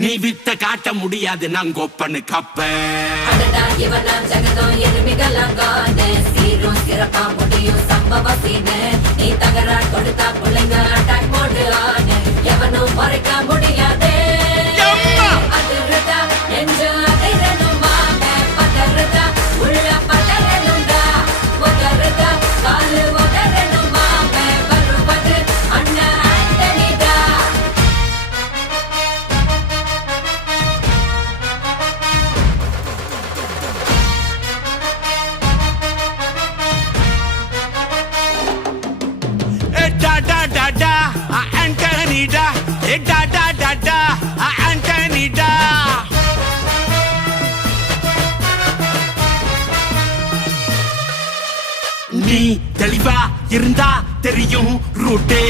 நீ வித்த காட்ட முடியாது நான் கொப்பனு கப்பேன் நீ தகரா கொடுத்தா பிள்ளைங்க அட்டாக் போட்டு ஆனு எவனும் மறைக்க முடியாதே அதிர்றதா நெஞ்சு அதிரணுமாங்க பதறதா உள்ள பதறணுண்டா உதறதா காலு உதறணுமாங்க வருவது அண்ணன் ஆண்டனிடா Antonida, Antonida. நீ தெளிவா இருந்தா தெரியும் ரூட்டே